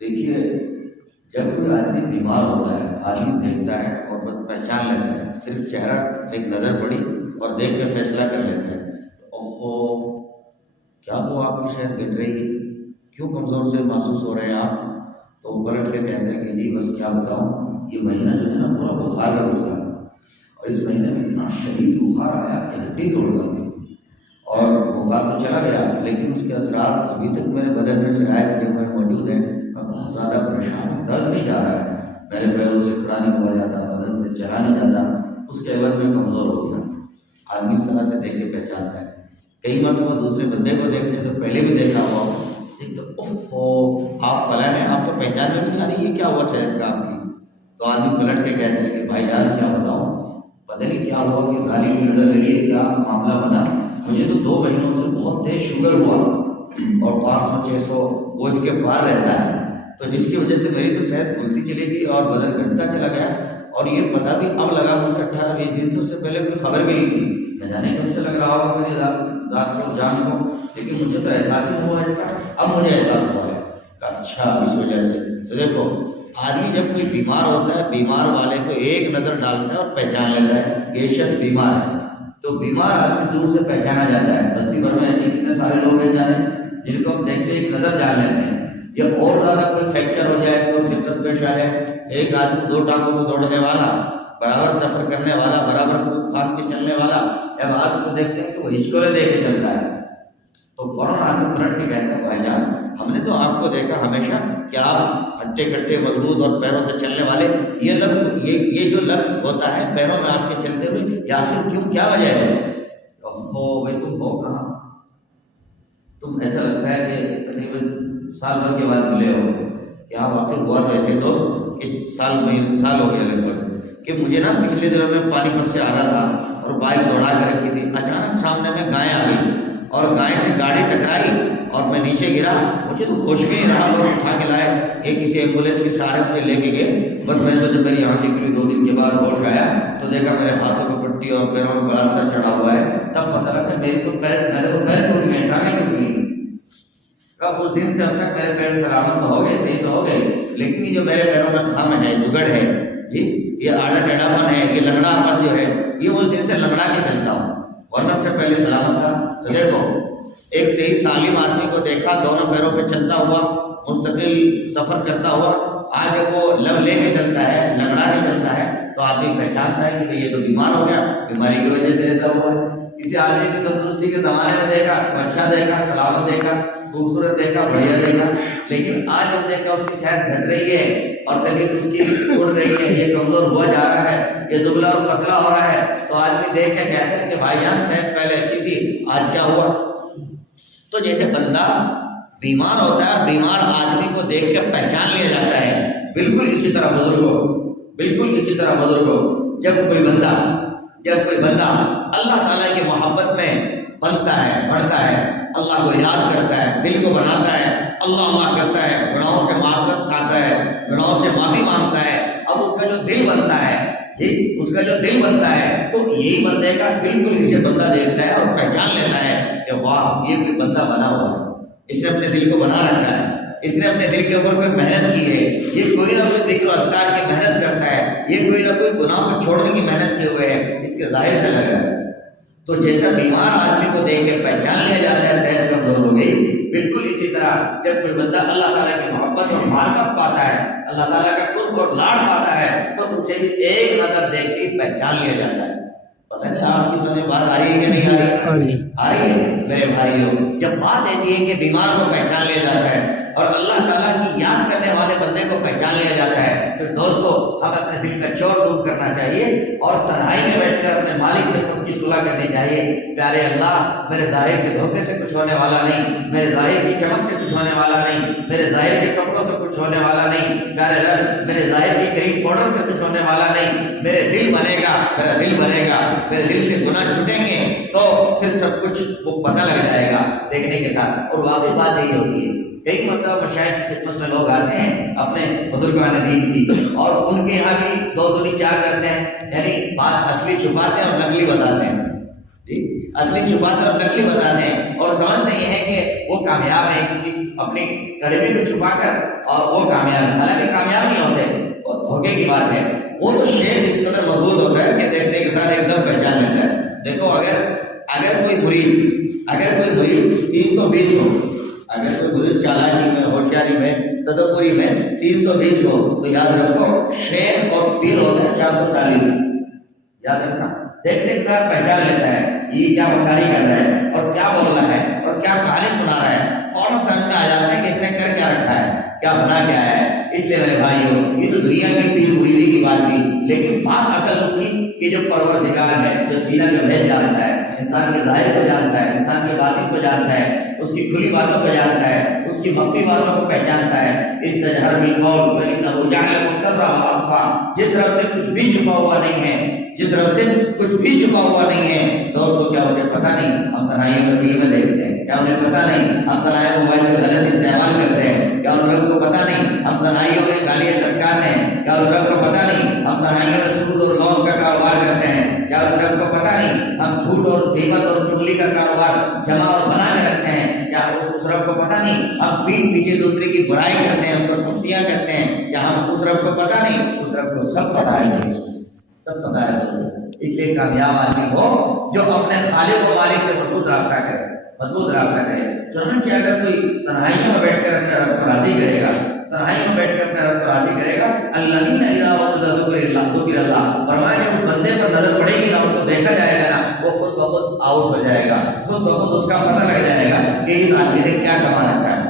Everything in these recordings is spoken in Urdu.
دیکھیے جب کوئی آدمی بیمار ہوتا ہے آدمی دیکھتا ہے اور بس پہچان لیتا ہے، صرف چہرہ ایک نظر پڑی اور دیکھ کے فیصلہ کر لیتا ہے، اوہو کیا ہوا آپ کی صحت گھٹ رہی ہے، کیوں کمزور سے محسوس ہو رہے ہیں آپ؟ تو وہ پلٹ کے کہتے ہیں کہ جی بس کیا بتاؤں، یہ مہینہ جو ہے نا پورا بخار کا گزرا اور اس مہینے میں اتنا شدید بخار آیا کہ ہڈی توڑ گئی اور بخار تو چلا گیا لیکن اس کے اثرات ابھی تک میرے بدن میں شرائط کے ہوئے موجود ہیں، میں بہت زیادہ پریشان ہوں، درد نہیں جا رہا ہے، میرے پیروں سے کھڑا نہیں ہوا جاتا، بدن سے چلا نہیں جاتا، اس کے عوض میں کمزور ہو گیا۔ آدمی اس طرح سے دیکھ کے پہچانتا ہے۔ کئی مرتبہ دوسرے بندے کو دیکھتے ہیں تو پہلے بھی دیکھا ہوا دیکھتے اوہ آپ فلاں ہیں، آپ تو پہچان میں نہیں آ رہی، یہ کیا ہوا صحت کا آپ کی؟ تو آدمی پلٹ کے کہتے ہیں کہ بھائی جان کیا بتاؤں، پتہ نہیں کیا ہوا کہ ظالم کی نظر لگی ہے، کیا معاملہ بنا، مجھے تو 2 مہینوں سے بہت تیز شوگر ہوا اور 500-600 وہ اس کے پار رہتا ہے، تو جس کی وجہ سے میری تو صحت کھلتی چلی گئی اور بدن گھٹتا چلا گیا، اور یہ پتہ بھی اب لگا مجھے 18-20 دن سے، اس سے پہلے کوئی خبر بھی نہیں تھی، میں جانے کب سے لگ رہا ہوگا میری ذات کو جان کو، لیکن مجھے تو احساس ہی ہوا اس کا، اب مجھے احساس ہوا ہے کہ اچھا اس وجہ سے۔ تو دیکھو آدمی جب کوئی بیمار ہوتا ہے، بیمار والے کو ایک نظر ڈالتا ہے اور پہچان لیتا ہے کہ یہ شخص بیمار ہے، تو بیمار آدمی دور سے پہچانا جاتا ہے۔ بستی بھر میں ایسے کتنے سارے لوگ ہیں جانے جن کو ہم دیکھتے ایک نظر جان لیتے ہیں، یا اور زیادہ کوئی فریکچر ہو جائے، کوئی دقت پیش آ جائے، ایک آدمی 2 ٹانگوں کو دوڑنے والا، برابر سفر کرنے والا، برابر کود پھاند کے چلنے والا، اب آدمی کو دیکھتے ہیں کہ وہ ہچکولے دے کے چلتا ہے، تو فوراً آدمی پلٹ کے کہتا ہے بھائی جان ہم نے تو آپ کو دیکھا ہمیشہ کہ آپ ہٹے کٹے مضبوط اور پیروں سے چلنے والے، یہ جو لگ ہوتا ہے پیروں میں آپ کے چلتے ہوئے، یا پھر کیوں، کیا وجہ ہے؟ اوہ بھائی تم ہو کہاں، تم ایسا لگتا ہے کہ تقریباً سال بھر کے بعد ملے ہو، کیا واقعی ہوا تو ایسے دوست کہ سال ہو گیا لگ بھگ، کہ مجھے نا پچھلے دنوں میں پانی پت سے آ رہا تھا اور بائک دوڑا کے رکھی تھی، اچانک سامنے میں گائے آ گئی اور گائے سے گاڑی ٹکرائی اور میں نیچے گرا، مجھے تو ہوش بھی نہیں رہا، لوگ اٹھا کے لائے، ایک کسی ایمبولینس کے سہارے مجھے لے کے گئے، بس میں تو جب میری آنکھیں کھلی 2 دن کے بعد ہوش آیا تو دیکھا میرے ہاتھوں پہ پٹی اور پیروں میں پلاسٹر چڑھا ہوا ہے، تب پتہ لگا میرے تو پیر ٹوٹ گئے، ٹانگیں ٹوٹ گئی۔ اب اس دن سے اب تک میرے پیر سلامت تو ہو گئے، صحیح تو ہو گئے، لیکن یہ جو میرے پیروں میں خم ہے، جگڑ ہے جی، یہ آڑا ٹیڑھا پن ہے، یہ لنگڑا پن جو ہے، یہ اس دن سے لنگڑا کے چلتا ہوں، ورنہ سے پہلے سلامت تھا۔ تو دیکھو ایک صحیح سالم آدمی کو دیکھا دونوں پیروں پہ چلتا ہوا، مستقل سفر کرتا ہوا، آج وہ لب لے کے چلتا ہے، لنگڑا کے چلتا ہے، تو آدمی پہچانتا ہے کہ یہ تو بیمار ہو گیا، بیماری کی وجہ سے ایسا ہوا ہے۔ کسی آدمی کی تندرستی کے زمانے میں دیکھا تو اچھا دیکھا، سلامت دیکھا، خوبصورت دیکھا، بڑھیا دیکھا، لیکن آج ہم دیکھا اس کی صحت گھٹ رہی ہے اور طبیعت اس کی اڑ رہی ہے، یہ کمزور ہوا جا رہا ہے، یہ دبلا اور پتلا ہو رہا ہے، تو آدمی دیکھ کے کہتا ہے کہ بھائی جان صحت پہلے اچھی تھی، آج کیا ہوا؟ تو جیسے بندہ بیمار ہوتا ہے، بیمار آدمی کو دیکھ کے پہچان لیا جاتا ہے، بالکل اسی طرح بزرگوں جب کوئی بندہ اللہ تعالیٰ کی محبت میں بنتا ہے، بڑھتا ہے، اللہ کو یاد کرتا ہے، دل کو بناتا ہے، اللہ کرتا ہے، گناہوں سے معذرت کھاتا ہے، گناہوں سے معافی مانگتا ہے، اب اس کا جو دل بنتا ہے تو یہی بندے کا بالکل اسے بندہ دیکھتا ہے اور پہچان لیتا ہے کہ واہ یہ کوئی بندہ بنا ہوا ہے، اس نے اپنے دل کو بنا رکھا ہے، اس نے اپنے دل کے اوپر کوئی محنت کی ہے، یہ کوئی نہ کوئی ذکر و اذکار کی محنت کرتا ہے، یہ کوئی نہ کوئی گناہ کو چھوڑنے کی محنت کیے ہوئے ہے، اس کے ظاہر سے لگ رہا ہے۔ تو جیسا بیمار آدمی کو دیکھ کے پہچان لیا جاتا ہے صحت کمزور ہو گئی، بالکل اسی طرح جب کوئی بندہ اللہ تعالیٰ کی محبت اور معرفت پاتا ہے، اللہ تعالیٰ کا قرب اور لاڈ پاتا ہے، تو اسے بھی ایک نظر دیکھتے ہی پہچان لیا جاتا ہے۔ پتہ نہیں آپ کی سمجھ میں بات آ رہی ہے کہ نہیں آ رہی ہے میرے بھائیوں؟ جب بات ایسی ہے کہ بیمار کو پہچان لیا جاتا ہے اور اللہ تعالیٰ کی یاد کرنے والے بندے کو پہچان لیا جاتا ہے، پھر دوستو ہم اپنے دل کا چور دور کرنا چاہیے اور تنہائی میں بیٹھ کر اپنے مالک سے خود کی صلح کرنی چاہیے۔ پیارے اللہ میرے ظاہر کے دھوکے سے کچھ ہونے والا نہیں، میرے ظاہر کی چمک سے کچھ ہونے والا نہیں، میرے ظاہر کے کپڑوں سے کچھ ہونے والا نہیں، پیارے رب میرے ظاہر کی کریم پاؤڈر سے کچھ ہونے والا نہیں، میرے دل بنے گا، میرے دل سے گناہ چھوٹیں گے تو پھر سب کچھ وہ پتہ لگ جائے گا دیکھنے کے ساتھ۔ اور واقعی بات یہی ہوتی ہے، کئی مرتبہ مشاہد کی خدمت میں لوگ آتے ہیں اپنے بزرگان دین کی، اور ان کے یہاں بھی دو دنی چار کرتے ہیں، یعنی بات اصلی چھپاتے ہیں اور نقلی بتاتے ہیں، جی اصلی چھپاتے اور نقلی بتاتے ہیں، اور سمجھتے یہ ہے کہ وہ کامیاب ہیں، اس کی اپنی کڑوی کو چھپا کر اور وہ کامیاب ہے، حالانکہ کامیاب نہیں ہوتے، اور دھوکے کی بات ہے۔ وہ تو شیخ اس قدر مضبوط ہوتا ہے کہ دیکھتے کے ساتھ ایک دم پہچان لیتا ہے۔ دیکھو اگر کوئی مرید 320 ہو، اگر کوئی مرید چالاکی میں، ہوشیاری میں، تدبری میں 320 ہو، تو یاد رکھو شیخ اور پیر ہوتا ہے 440۔ یاد رکھنا، دیکھتے کے ساتھ پہچان لیتا ہے یہ کیا بکاری کر رہا ہے اور کیا بول رہا ہے اور کیا کہانی سنا رہا ہے، فوراً سمجھ میں آ جاتا ہے کہ اس نے کر کیا رکھا ہے، کیا بنا کیا ہے۔ اس لیے میرے بھائیو، یہ تو دنیا کی پیر مریدی کی بات تھی، لیکن بات اصل اس کی کہ جو پروردگار ہے، جو سینہ کا بھید جانتا ہے، انسان کے ظاہر کو جانتا ہے، انسان کے باطن کو جانتا ہے، اس کی کھلی باتوں کو جانتا ہے، اس کی مخفی باتوں کو پہچانتا ہے۔ اِتَّجْهَرْ بِالْقَوْلِ فَإِنَّهُ يَعْلَمُ السِّرَّ وَأَخْفَى، جس طرف سے کچھ بھی چھپا ہوا نہیں ہے، جس طرف سے کچھ بھی چھپا ہوا نہیں ہے۔ دوستو کیا اسے پتہ نہیں ہم تنہائیوں میں فلمیں دیکھتے ہیں؟ کیا انہیں پتہ نہیں ہم تنہائی موبائل کا غلط استعمال کرتے ہیں؟ کیا ان لوگوں کو پتہ نہیں ہم تنہائیوں میں گالیاں سٹکاتے ہیں؟ کیا اس رب کو پتہ نہیں ہم تنہائیوں میں سود اور لون کا کاروبار کرتے ہیں؟ کیا اس رب کو پتہ نہیں ہم جھوٹ اور غیبت اور چغلی کا کاروبار جمع اور بنا کے رکھتے ہیں؟ کیا اس رب کو پتہ نہیں ہم پیٹھ پیچھے دوسرے کی برائی کرتے ہیں، ان کو ٹھپیاں کرتے ہیں؟ کیا ہم اس رب کو پتہ نہیں؟ اس رب کو سب پتہ ہے، سب پتہ ہے۔ اس لیے کامیاب آدمی ہو جو اپنے خالق و مالک سے مضبوط رابطہ کرے، مضبوط رابطہ کرے۔ چنانچہ اگر کوئی تنہائیوں میں بیٹھ کر اپنے رب کو راضی کرے گا، تنہائیوں میں بیٹھ کر اپنے رب کو راضی کرے گا، الذین اذا ذکر اللہ، فرمایا کہ اس بندے پر نظر پڑے گی نا، اس کو دیکھا جائے گا نا، وہ خود بخود آؤٹ ہو جائے گا، خود بخود اس کا پتہ لگ جائے گا کہ اس آدمی نے کیا کما رکھا ہے،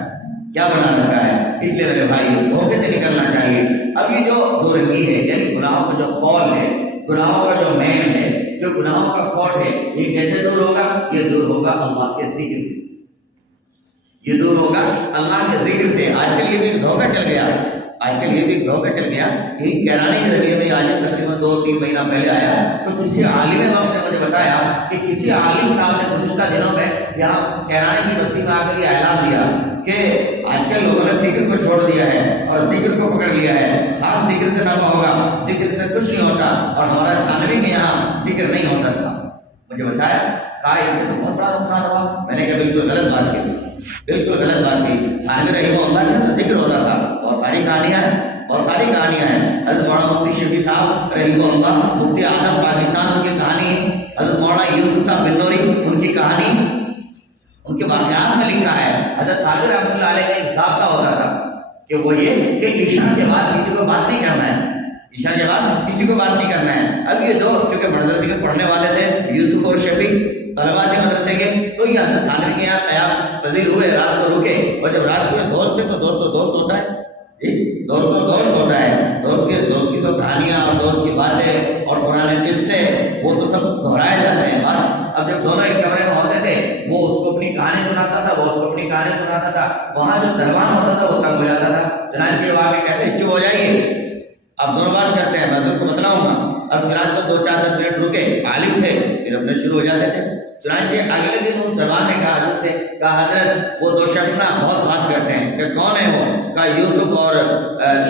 کیا بنا رکھا ہے۔ اس لیے میرے بھائی دھوکے سے نکلنا چاہیے۔ اب یہ جو دو رنگی ہے، یعنی گناہوں کا جو خول ہے، گناہوں کا جو میل ہے، جو گناہوں کا فوٹ ہے، یہ کیسے دور ہوگا؟ یہ دور ہوگا اللہ کے ذکر سے، یہ دور ہوگا اللہ کے ذکر سے۔ آج کل یہ بھی ایک دھوکہ چل گیا، یہی کیرانی کے ذریعے میں آج تقریباً 2-3 مہینہ پہلے آیا، تو کسی عالم وقت نے مجھے بتایا کہ کسی عالم صاحب نے گزشتہ دنوں میں یہاں کیرانی کی بستی میں آ کر یہ اعلان دیا کہ آج کل لوگوں نے فکر کو چھوڑ دیا ہے اور ذکر کو پکڑ لیا ہے، ہاں ذکر سے نفع ہوگا، ذکر سے کچھ نہیں ہوتا، اور ہمارا تھانوی میں یہاں ذکر نہیں ہوتا تھا۔ مجھے بتایا، کہا اس سے تو بہت بڑا نقصان ہوا۔ میں نے کہا بالکل غلط بات کی، بالکل غلط بات کی۔ تھانوی رحمہ اللہ کا ذکر ہوتا تھا، بہت ساری کہانیاں ہیں۔ حضرت مولانا مفتی شفیع صاحب رحمہ اللہ، مفتی اعظم پاکستان، ان کی کہانی، حضرت مولانا یوسف صاحب بنوری، ان کی کہانی، ان کے واقعات میں لکھا ہے۔ حضرت تھانوی رحمۃ اللہ علیہ کا ایک ضابطہ ہوتا تھا کہ وہ یہ کہ عشاء کے بعد کسی کو بات نہیں کرنا ہے، عشاء کے بعد کسی کو بات نہیں کرنا ہے۔ اب یہ دو چونکہ مدرسے کے پڑھنے والے تھے، یوسف اور شفیع، طلبا تھے مدرسے کے، تو یہ حضرت تھانوی کے یہاں قیام پذیر ہوئے، رات کو رکے، اور جب رات کو دوست تھے تو دوست ہوتا ہے، جی دوست ہوتا ہے، دوست کی تو کہانیاں اور دوست کی باتیں اور پرانے قصے وہ تو سب دہرائے جاتے ہیں بات۔ اب جب دونوں ایک کمرے میں ہوتے تھے، وہ اس کو اپنی کہانی سناتا تھا، وہ اس کو اپنی کہانی سناتا تھا، وہاں جو دربان ہوتا تھا وہ تنگ ہو جاتا تھا۔ چنانچہ یہ واقعہ کہتے ہیں چپ ہو جائیے، اب دونوں بات کرتے ہیں، میں تم کو بتلاؤں گا۔ اب چنانچہ 2-4-10 منٹ رکے، عالم تھے، پھر اپنے شروع ہو جاتے تھے۔ چنانچہ اگلے دن اس دربان نے کہا حضرت سے، کہا حضرت وہ دو شخص نا بہت بات کرتے ہیں، کہ کون ہے وہ؟ کہا یوسف اور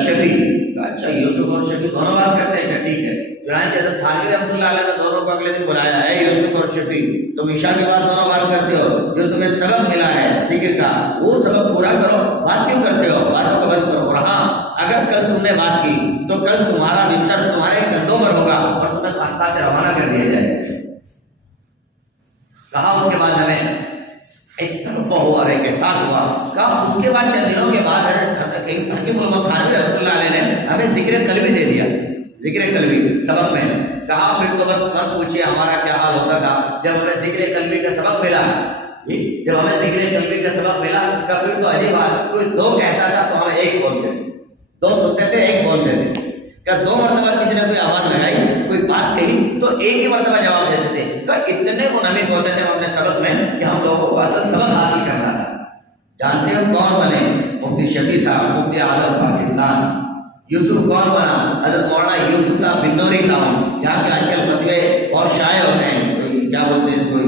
شفیع۔ کہا اچھا یوسف اور شفیع دونوں بات کرتے ہیں؟ کہ ٹھیک ہے۔ چنانچہ حضرت تھانوی رحمۃ اللہ علیہ نے دونوں کو اگلے دن بلایا، اے یوسف اور شفیع، تم عشاء کے بعد دونوں بات کرتے ہو، جو تمہیں سبق ملا ہے ذکر کا وہ سبق پورا کرو، بات کیوں کرتے ہو؟ باتوں کو بند کرو۔ اور ہاں، اگر کل تم نے بات کی تو کل تمہارا بستر تمہارے کندھوں پر ہوگا اور تمہیں خانقاہ سے روانہ کر دیا جائے گا۔ کہا اس کے بعد ہمیں ایک تربہ ہوا، ایک احساس ہوا۔ کہا اس کے بعد چند دنوں کے بعد حکیم محمد تھانوی رحمۃ اللہ علیہ نے ہمیں ذکر قلبی دے دیا، ذکر قلبی سبق میں۔ کہا پھر تو بس مت پوچھیے ہمارا کیا حال ہوتا تھا جب ہمیں ذکر قلبی کا سبق ملا، جب ہمیں ذکر قلبی کا سبق ملا، کہ پھر تو عجیب بات، کوئی دو کہتا تھا تو ہم ایک بولتے تھے، دو سنتے تھے ایک بولتے تھے۔ کہ 2 مرتبہ کسی نے کوئی آواز لگائی، کوئی بات کہی تو ایک ہی مرتبہ جواب دیتے تھے۔ کہ اتنے منہمک ہوتے تھے ہم اپنے سبق میں کہ ہم لوگوں کو اصل سبق حاصل کرنا تھا۔ جانتے ہو کون بنے؟ مفتی شفیع صاحب، مفتی اعظم پاکستان۔ یوسف کون بنا؟ حضرت مولانا یوسف صاحب بنوری ٹاؤن، جہاں کے آج کل فتوے بہت شائع ہوتے ہیں، کیا بولتے ہیں اس کو،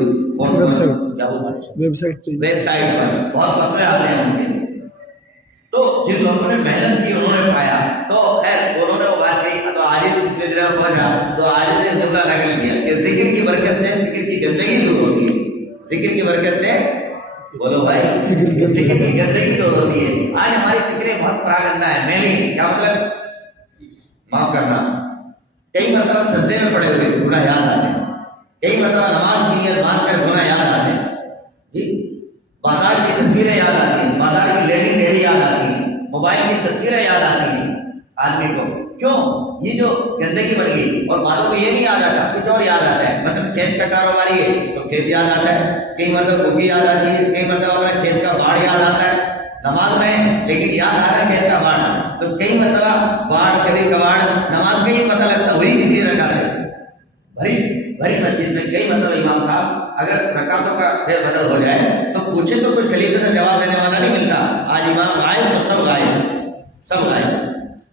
ویب سائٹ پر بہت فتوے آتے ہیں ان کے۔ تو جن لوگوں نے محنت کی انہوں نے پایا، تو خیر انہوں نے وہ بات کہی، تو آج پچھلے دنوں میں پہنچا تو آج نے جملہ نقل کیا کہ ذکر کی برکت سے فکر کی گندگی دور ہوتی ہے، ذکر کی برکت سے بولو بھائی، فکر کی گندگی دور ہوتی ہے. آج ہماری فکریں بہت پراگندہ ہے، میلی. کیا مطلب؟ معاف کرنا، کئی مرتبہ سجدے میں پڑے ہوئے گناہ یاد آتے ہیں، کئی مرتبہ نماز کی نیت باندھ کر گناہ یاد آتے ہیں جی. بازار کی تصویریں یاد آتی ہیں، بازار کی لیڈی ڈیری یاد آتی ہیں، موبائل کی تصویریں یاد آتی ہیں آدمی کو. کیوں؟ یہ جو گندگی بن گئی. اور بعضوں کو یہ نہیں یاد آتا، کچھ اور یاد آتا ہے. مثلا کھیت کا کاروباری ہے تو کھیت یاد آتا ہے، کئی مرتبہ گوبھی یاد آتی ہے، کئی مرتبہ اپنا کھیت کا باڑ یاد آتا ہے. نماز میں لیکن یاد آ رہا ہے کھیت کا باڑ، تو کئی مرتبہ باڑ کبھی کباڑ نماز میں ہی پتہ لگتا وہی کتنی رکعت ہے. بھری مسجد میں کئی مرتبہ امام صاحب اگر رکعتوں کا پھیر بدل ہو جائے تو پوچھے تو کوئی سلیقے سے جواب دینے والا نہیں ملتا. آج امام غائب تو سب غائب.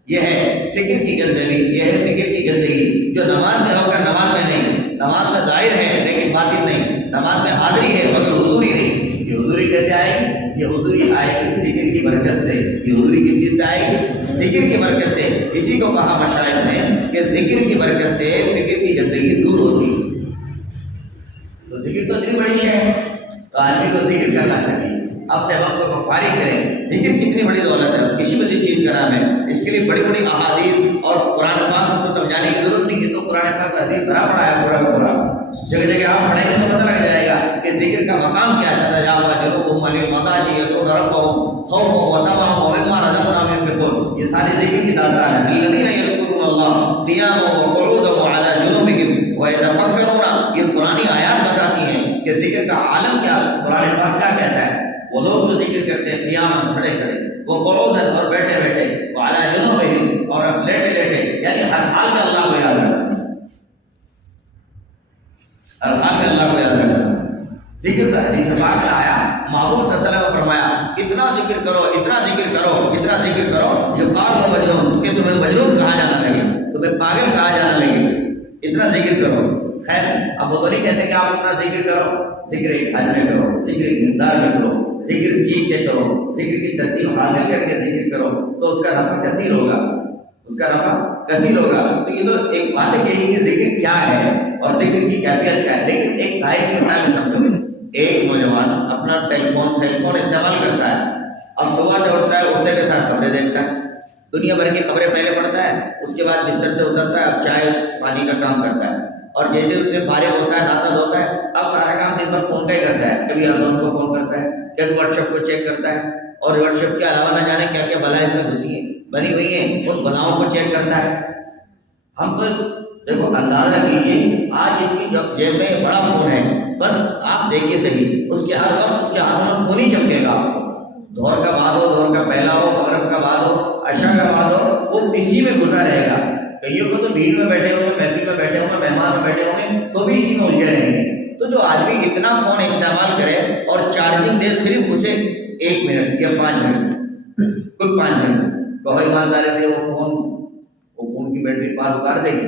یہ ہے فکر کی گندگی، یہ ہے فکر کی گندگی جو نماز میں ہو کر نماز میں نہیں، نماز میں ظاہر ہے لیکن باطن نہیں، نماز میں حاضری ہے مگر حضوری نہیں. یہ حضوری کیسے آئے گی؟ یہ حضوری آئے گی ذکر کی برکت سے. یہ حضوری کس چیز سے آئے گی؟ ذکر کی برکت سے. اسی کو کہا مشائخ نے کہ ذکر کی برکت سے فکر کی گندگی دور ہوتی ہے. تو ذکر تو اتنی بڑی شے ہے، تو آدمی کو ذکر کرنا چاہیے، اپنے وقت کو فارغ کریں. ذکر کتنی بڑی دولت ہے، کسی بڑی چیز کا نام ہے. اس کے لیے بڑی بڑی احادیث اور قرآن پاک اس کو سمجھانے کی ضرورت نہیں ہے. تو قرآن پاک حدیث بھرا پڑا ہے پورا کا پورا. جگہ جگہ آپ پڑھیں گے تو پتہ لگ جائے گا کہ ذکر کا مقام کیا ہے. تجاوز جنوبهم للمضاجع يدعون ربهم خوفا وطمعا ومما رزقناهم ينفقون. یہ ساری ذکر کی داستان ہے. الذين يذكرون الله قياما وقعودا وعلى جنوبهم ويتفكرون. یہ پرانی آیات بتاتی ہیں کہ ذکر کا عالم کیا. قرآن پاک کیا کہتا ہے؟ وہ لوگ جو ذکر کرتے ہیں قیام کھڑے کھڑے، وہ قعودا اور بیٹھے بیٹھے، وعلى جنوبهم اور لیٹے لیٹے، یعنی ہر حال میں اللہ کو یاد رکھنا، ہر حال میں اللہ کو یاد رکھنا. ذکر کا حدیث پاک میں آیا، محبوب صلی اللہ علیہ وسلم نے فرمایا اتنا ذکر کرو، اتنا ذکر کرو، اتنا ذکر کرو یقال مجنون، کہ تمہیں مجنون کہا جانا لگے، تمہیں پاگل کہا جانا لگے. اتنا ذکر کرو. خیر اب وہ تو نہیں کہتے کہ آپ اتنا ذکر کرو. ذکر ایک حج میں کرو، ذکر ایک کردار میں کرو، ذکر سیکھ کے کرو، ذکر کی ترتیب حاصل کر کے ذکر کرو تو اس کا نفع کثیر ہوگا، اس کا نفع کثیر ہوگا. تو یہ تو ایک بات ہے کہ ذکر کیا ہے اور ذکر کی کیفیت کیا ہے. لیکن ایک ظاہر مثال میں سمجھو. ایک نوجوان اپنا سیل فون استعمال کرتا ہے. اب صبح سے اٹھتا ہے، اٹھتے کے ساتھ خبریں دیکھتا ہے، دنیا بھر کی خبریں پہلے پڑھتا ہے، اس کے بعد بستر سے اترتا ہے، اب چائے پانی کا کام کرتا ہے، اور جیسے اس سے فارغ ہوتا ہے، ناشتہ دھوتا ہے، اب سارا کام دن بھر فون کا ہی کرتا ہے. کبھی امازون کو فون کرتا ہے، کبھی واٹس ایپ کو چیک کرتا ہے، اور واٹس ایپ کے علاوہ نہ جانے کیا کیا بلائیں اس میں گھسی ہیں بنی ہوئی ہیں، ان بلاؤں کو چیک کرتا ہے. ہم تو دیکھو اندازہ کیجیے، آج اس کی جب جیب میں بڑا فون ہے، بس آپ دیکھیے صحیح، اس کے ہر وقت اس کے ہاتھ میں فون ہی چمکے گا. آپ کو ظہر کا بعد ہو، ظہر کا پہلا ہو، مغرب کا بعد ہو، عشاء کا بعد ہو، وہ اسی میں گھسا رہے گا. کئیوں کو تو بھیڑ میں بیٹھے ہوں گے، محفل میں بیٹھے ہوں گے، مہمان میں بیٹھے ہوں گے تو بھی اسی میں الجھے رہیں گے. تو جو آدمی اتنا فون استعمال کرے اور چارجنگ دے صرف اسے 1 منٹ یا 5 منٹ، کوئی 5 منٹ کہو ایمانداری سے، وہ فون کی بیٹری پار اتار دے گی؟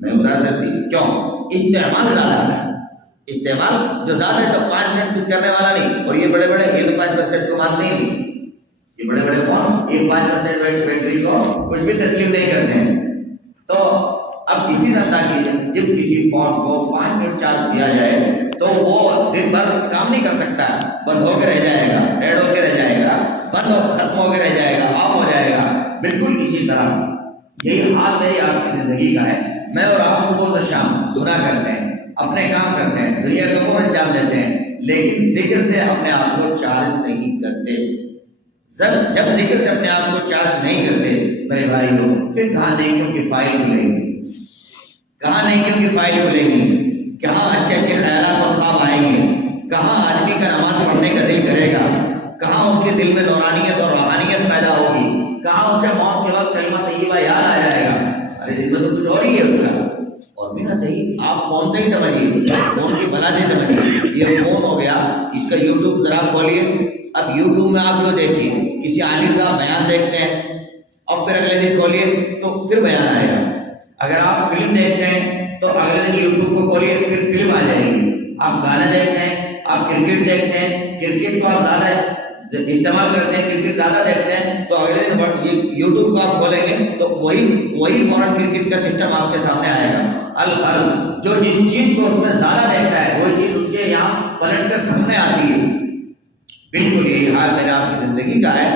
نہیں اتار سکتی. کیوں؟ استعمال زیادہ ہے. استعمال جو زیادہ ہے تو 5 منٹ کچھ کرنے والا نہیں. اور یہ بڑے بڑے یہ تو 5% کو مانتے ہی نہیں. یہ بڑے بڑے فون یہ 5% بیٹری کو کچھ بھی تسلیم نہیں کرتے ہیں. تو اب کسی نے اندازہ کیجیے، جب کسی فون کو 5 منٹ چارج دیا جائے تو وہ دن بھر کام نہیں کر سکتا، بند ہو کے رہ جائے گا، ڈیڈ ہو کے رہ جائے گا، بند ہو ختم ہو کے رہ جائے گا، آف ہو جائے گا. بالکل اسی طرح یہی حال میری آپ کی زندگی کا ہے. میں اور آپ صبح سے شام گناہ کرتے ہیں، اپنے کام کرتے ہیں، دنیا کا امور انجام دیتے ہیں، لیکن ذکر سے اپنے آپ کو چارج نہیں کرتے. جب ذکر سے اپنے آپ کو چارج نہیں کرتے میرے بھائی کو، پھر کہاں نیکیوں کی فائل کھلے گی، کہاں نیکیوں کی فائل کھلے گی، کہاں اچھے اچھے خیالات اور خواب آئیں گے، کہاں آدمی کا نماز پڑھنے کا دل کرے گا، کہاں اس کے دل میں نورانیت اور روحانیت پیدا ہوگی، کہاں اسے موت کے وقت کلمہ طیبہ یاد آ جائے گا. ارے دل میں تو کچھ اور ہی ہے اس کا، اور بھی نہ صحیح. آپ فون سے ہی سمجھیے، فون کی بلا سے سمجھیے. یہ فون ہو گیا، اس کا یوٹیوب ذرا کھولیے. اب یوٹیوب میں آپ جو دیکھیے، کسی عالم کا بیان دیکھتے ہیں اور پھر اگلے دن کھولیے تو پھر بیان آئے گا. اگر آپ فلم دیکھتے ہیں تو اگلے دن یوٹیوب کو کھولیے پھر فلم آ جائے گی. آپ گانا دیکھتے ہیں، آپ کرکٹ دیکھتے ہیں، کرکٹ کو آپ زیادہ استعمال کرتے ہیں، کرکٹ زیادہ دیکھتے ہیں تو اگلے دن یوٹیوب کو آپ کھولیں گے تو وہی فوراً کرکٹ کا سسٹم آپ کے سامنے آئے گا. جو جس چیز کو اس میں زیادہ دیکھتا ہے وہی چیز اس کے یہاں پلٹ کر سامنے آتی ہے. بالکل یہی حال میرا آپ کی زندگی کا ہے.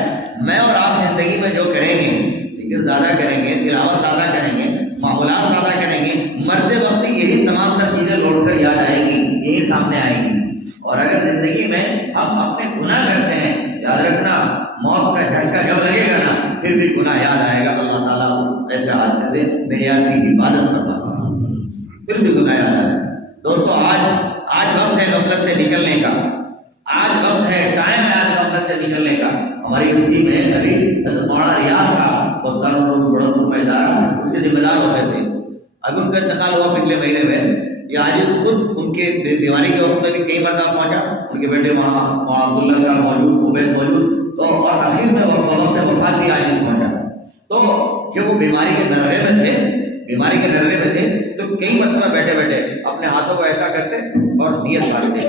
میں اور آپ زندگی میں جو کریں گے، ذکر زیادہ کریں گے، تلاوت زیادہ کریں گے، معمولات زیادہ کریں گے، مرتے وقت یہی تمام تر چیزیں لوٹ کر یاد آئیں گی، یہی سامنے آئیں گی. اور اگر زندگی میں ہم اپنے گناہ کرتے ہیں، یاد رکھنا موت کا جھٹکا جب لگے گا نا پھر بھی گناہ یاد آئے گا. اللہ تعالیٰ اس ایسے حادثے سے میری آپ کی حفاظت کرتا پھر بھی گناہ یاد آئے. دوستو آج وقت ہے غفلت سے نکلنے کا. آج وقت ہے، ٹائم ہے آج غفلت سے نکلنے کا. ہماری ڈیوٹی میں ابھی حضرت مولانا ریاض صاحب بڑھنپور میں ادارہ اس کے ذمہ دار ہوتے تھے. ابھی ان کا انتقال ہوا پچھلے مہینے میں. یہ آج خود ان کے بیماری کے وقت میں بھی کئی مرتبہ پہنچا. ان کے بیٹے وہاں عبداللہ صاحب موجود، عبید موجود، تو اور آخر میں وقت وفات بھی آج پہنچا. تو جب وہ بیماری کے نرغے میں تھے تو کئی مرتبہ بیٹھے بیٹھے اپنے ہاتھوں کو ایسا کرتے اور نیت مارتے.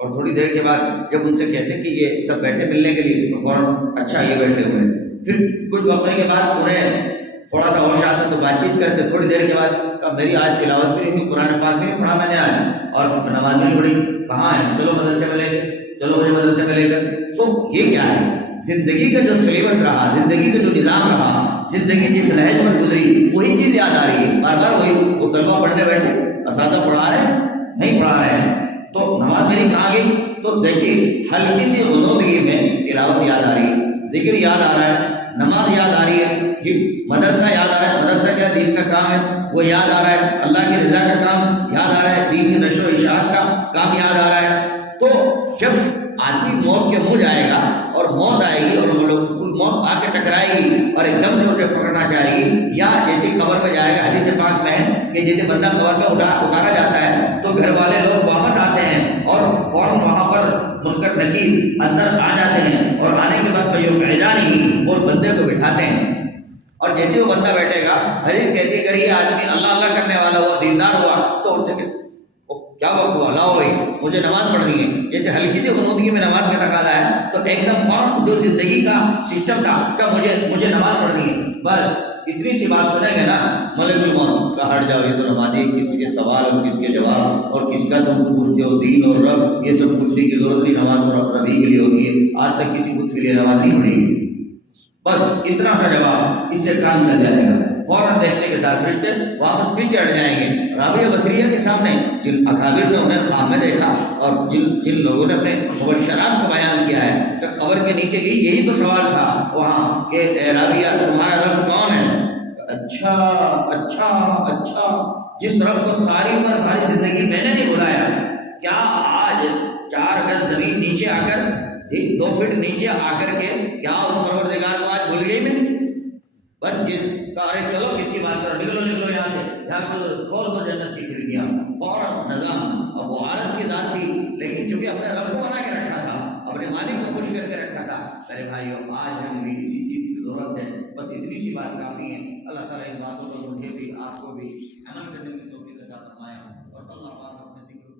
اور تھوڑی دیر کے بعد جب ان سے کہتے کہ یہ سب بیٹھے ملنے کے لیے، تو فوراً اچھا یہ بیٹھے ہوئے ہیں. پھر کچھ وقفے کے بعد انہیں تھوڑا سا ہوش آتا تو بات چیت کرتے. تھوڑی دیر کے بعد کہا میری آج تلاوت بھی نہیں ہوئی، قرآن پاک بھی نہیں پڑھا میں نے آج، اور نماز بھی نہیں پڑھی. کہاں ہے؟ چلو مدرسے میں لے کر، چلو مجھے مدرسے میں لے کر. تو یہ کیا ہے؟ زندگی کا جو سلیبس رہا، زندگی کا جو نظام رہا، زندگی جس نہج پر گزری وہی چیز یاد آ رہی ہے بار بار. وہی وہ طلبہ پڑھنے بیٹھے، اساتذہ پڑھا رہے ہیں نہیں پڑھا رہے ہیں، تو نماز میری کہاں گئی؟ تو دیکھیے ہلکی سی غنودگی میں تلاوت یاد آ رہی ہے، ذکر یاد آ رہا ہے، نماز یاد آ رہی ہے، جی مدرسہ یاد آ رہا ہے. مدرسہ کیا دین کا کام ہے وہ یاد آ رہا ہے، اللہ کی رضا کا کام یاد آ رہا ہے، دین کی نشر و اشاعت کا کام یاد آ رہا ہے. تو جب آدمی موت کے منہ جائے گا اور موت آئے گی اور موت آ کے ٹکرائے گی اور ایک دم سے اسے پکڑنا چاہے گی، یا جیسے قبر میں جائے گا، حدیث پاک میں ہے کہ جیسے بندہ قبر میں اتارا جاتا ہے تو گھر والے لوگ واپس آتے ہیں اور فوراً وہاں پر منکر نکیر اندر آ جاتے ہیں، اور آنے کے بعد فیقعدانہ ہی اور بندے کو بٹھاتے ہیں. اور جیسے وہ بندہ بیٹھے گا، حدیث کہتی ہے اگر یہ آدمی اللہ اللہ کرنے والا ہوا، دیندار ہوا، تو اٹھتے کہ کیا وقت ہوا، لاؤ بھائی مجھے نماز پڑھنی ہے. جیسے ہلکی سی غنودگی میں نماز کا تقاضا ہے، تو ایک دم فوراً جو زندگی کا سسٹم تھا کہ مجھے نماز پڑھنی ہے، بس اتنی سی بات سنیں گے نا ملک الموت کا ہٹ جاؤ، یہ تو نمازی کس کے سوال اور کس کے جواب اور کس کا تم پوچھتے ہو، دین اور رب یہ سب پوچھنے کی ضرورت نہیں. نماز تو ربی کے لیے ہوتی ہے، آج تک کسی بت کے لیے نماز نہیں پڑھی. بس اتنا سا جواب، اس سے کام چل جائے گا. فوراً دیکھتے کے ساتھ فرشتے واپس پیچھے ہٹ جائیں گے. رابعہ بصریہ کے سامنے جن اکابر نے انہیں خواب میں دیکھا اور جن لوگوں نے اپنے مبشرات کو بیان کیا ہے کہ قبر کے نیچے گئی، یہی تو سوال تھا وہاں کہ رابعہ تمہارا رب کون ہے؟ اچھا اچھا اچھا، جس رب کو ساری پر ساری زندگی میں نے نہیں بلایا، کیا آج 4 گز زمین نیچے آ کر، 2 فٹ نیچے آ کر کے کیا اس پروردگار کو آج بھول گئی میں؟ بس ارے چلو کس کی بات کرو، نکلو یہاں سے، یہاں کھول دو جنت کی کھڑکیاں. فوراً نظام. اب وہ عورت کی ذات تھی لیکن چونکہ اپنے رب کو بنا کے رکھا تھا، اپنے مالک کو خوش کر کے رکھا تھا. ارے بھائیو آج ہمیں بھی اسی چیز کی ضرورت ہے، بس اتنی سی بات کافی ہے. اللہ تعالیٰ ان باتوں کو مجھے بھی آپ کو بھی عمل کرنے کی توفیق عطا فرمائے، اور اللہ پاک اپنے ذکر